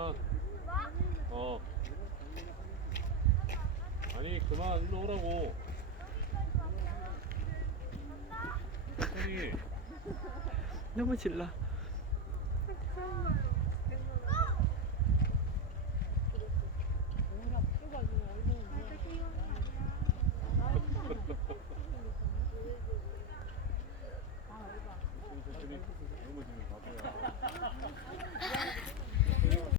그만. 아니 그만 일로 오라고. 천천히. 너무 질러.